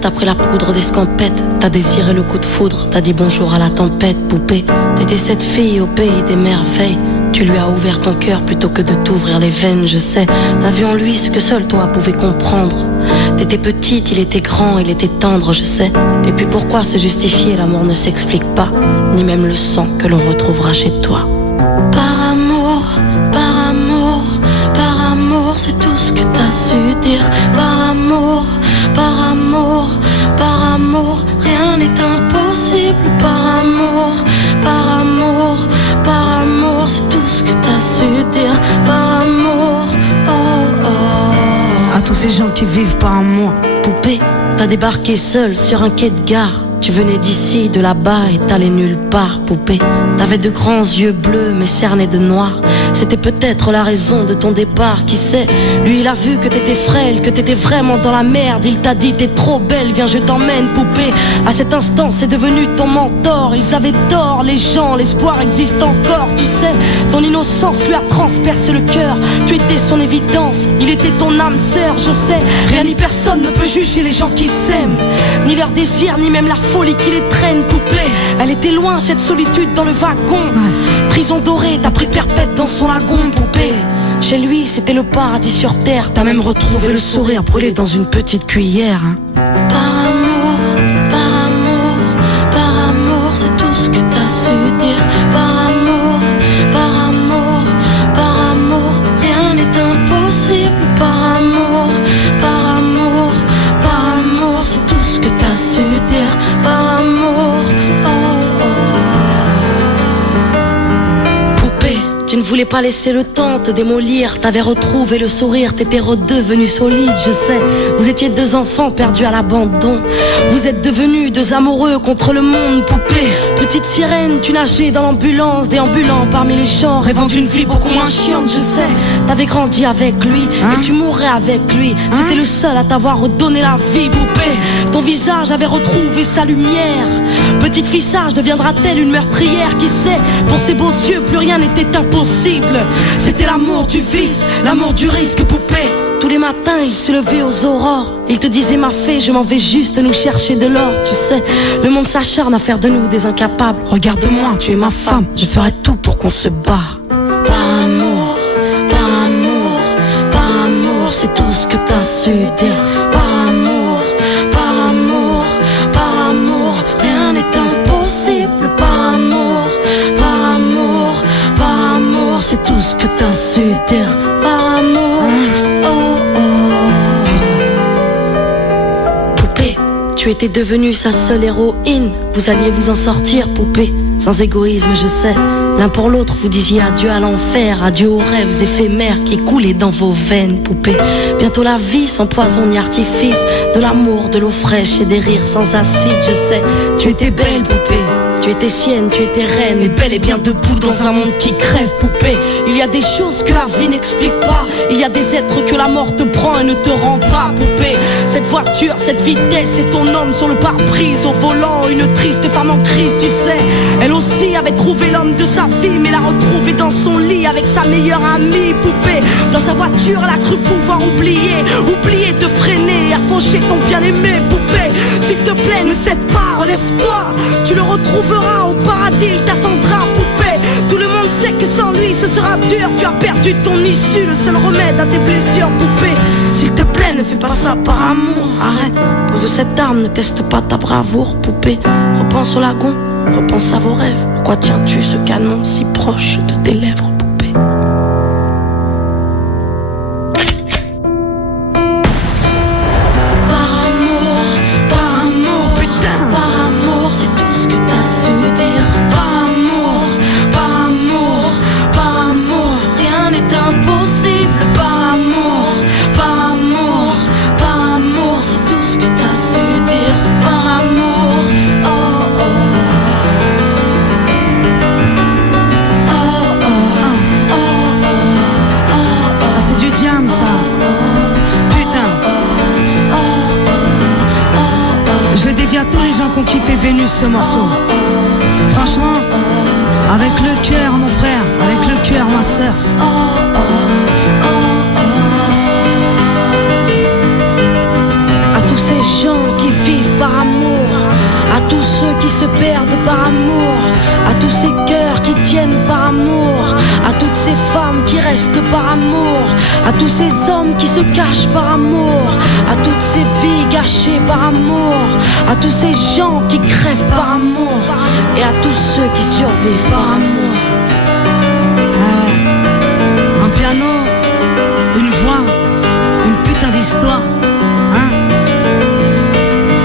T'as pris la poudre d'escampette, t'as désiré le coup de foudre, t'as dit bonjour à la tempête, poupée. T'étais cette fille au pays des merveilles. Tu lui as ouvert ton cœur plutôt que de t'ouvrir les veines, je sais. T'as vu en lui ce que seul toi pouvais comprendre. T'étais petite, il était grand, il était tendre, je sais. Et puis pourquoi se justifier, l'amour ne s'explique pas, ni même le sang que l'on retrouvera chez toi. Par amour, par amour, par amour, c'est tout ce que t'as su dire. Par amour, par amour, par amour, rien n'est impossible. Par amour, par amour, par amour, c'est tout ce que t'as su dire. Par amour, oh oh. À tous ces gens qui vivent par amour. Poupée, t'as débarqué seule sur un quai de gare. Tu venais d'ici, de là-bas et t'allais nulle part, poupée. T'avais de grands yeux bleus mais cernés de noir. C'était peut-être la raison de ton départ, qui sait. Lui il a vu que t'étais frêle, que t'étais vraiment dans la merde. Il t'a dit t'es trop belle, viens je t'emmène, poupée. À cet instant c'est devenu ton mentor. Ils avaient tort les gens, l'espoir existe encore, tu sais. Ton innocence lui a transpercé le cœur. Tu étais son évidence, il était ton âme sœur, je sais. Rien ni personne ne peut juger les gens qui s'aiment, ni leur désir, ni même la folie qui les traîne, poupée. Elle était loin cette solitude dans le wagon. Prison dorée, t'as pris perpète dans son lagon, poupée. Chez lui c'était le paradis sur terre. T'as même retrouvé le sourire brûlé dans une petite cuillère, hein. Par amour, par amour, par amour, c'est tout ce que t'as su dire. Par amour, par amour, par amour, rien n'est impossible. Par amour, par amour, par amour, c'est tout ce que t'as su dire. Par amour, oh oh. Poupée, tu ne voulais pas laisser le temps te démolir. T'avais retrouvé le sourire, t'étais redevenu solide, je sais. Vous étiez deux enfants perdus à l'abandon. Vous êtes devenus deux amoureux contre le monde, poupée. Petite sirène, tu nageais dans l'ambulance, déambulant parmi les champs, rêvant d'une vie beaucoup moins chiante, je sais. T'avais grandi avec lui, et tu mourrais avec lui. C'était le seul à t'avoir redonné la vie, poupée. Ton visage avait retrouvé sa lumière. Petite fille sage deviendra-t-elle une meurtrière? Qui sait, pour ses beaux yeux plus rien n'était impossible. C'était l'amour du vice, l'amour du risque, poupée. Tous les matins il se levait aux aurores. Il te disait ma fée, je m'en vais juste nous chercher de l'or. Tu sais, le monde s'acharne à faire de nous des incapables. Regarde-moi, tu es ma femme, je ferai tout pour qu'on se barre. Par amour, par amour, par amour, c'est tout ce que t'as su dire. Par amour, par amour, par amour, rien n'est impossible. Par amour, par amour, par amour, c'est tout ce que t'as su dire. Par amour, oh oh. Poupée, tu étais devenue sa seule héroïne. Vous alliez vous en sortir, poupée, sans égoïsme, je sais. L'un pour l'autre, vous disiez adieu à l'enfer, adieu aux rêves éphémères qui coulaient dans vos veines, poupée. Bientôt la vie sans poison ni artifice, de l'amour, de l'eau fraîche et des rires sans acide, je sais. Tu étais belle, poupée. Tu étais sienne, tu étais reine, et belle et bien debout dans un monde qui crève, poupée. Il y a des choses que la vie n'explique pas. Il y a des êtres que la mort te prend et ne te rend pas, poupée. Cette voiture, cette vitesse, c'est ton homme sur le pare-brise. Au volant, une triste femme en crise, tu sais. Elle aussi avait trouvé l'homme de sa vie, mais l'a retrouvé dans son lit avec sa meilleure amie, poupée. Dans sa voiture, elle a cru pouvoir oublier de freiner, à faucher ton bien-aimé, poupée. S'il te plaît, ne cède pas, relève-toi. Tu le retrouveras au paradis, il t'attendra, poupée. Tout le monde sait que sans lui ce sera dur. Tu as perdu ton issue, le seul remède à tes blessures, poupée. S'il te plaît, ne fais pas ça par amour. Arrête, pose cette arme, ne teste pas ta bravoure, poupée. Repense au lagon, repense à vos rêves. Pourquoi tiens-tu ce canon si proche de tes lèvres, poupée? Qu'on kiffait Vénus ce morceau. Franchement, avec le cœur mon frère, avec le cœur ma soeur. À tous ces gens qui vivent par amour, à tous ceux qui se perdent par amour, à tous ces cœurs qui tiennent par amour, à toutes ces femmes qui restent par amour, à tous ces hommes qui se cachent par amour, à toutes ces vies gâchées par amour, à tous ces gens qui crèvent par amour, et à tous ceux qui survivent par amour. Ah ouais. Un piano, une voix, une putain d'histoire, hein.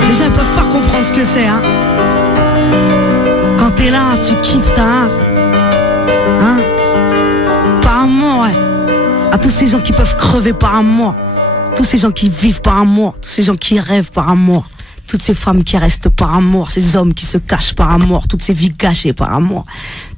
Les gens ils peuvent pas comprendre ce que c'est, hein. Quand t'es là, tu kiffes ta race, hein. Par amour, ouais. À tous ces gens qui peuvent crever par amour, tous ces gens qui vivent par amour, tous ces gens qui rêvent par amour, toutes ces femmes qui restent par amour, ces hommes qui se cachent par amour, toutes ces vies gâchées par amour,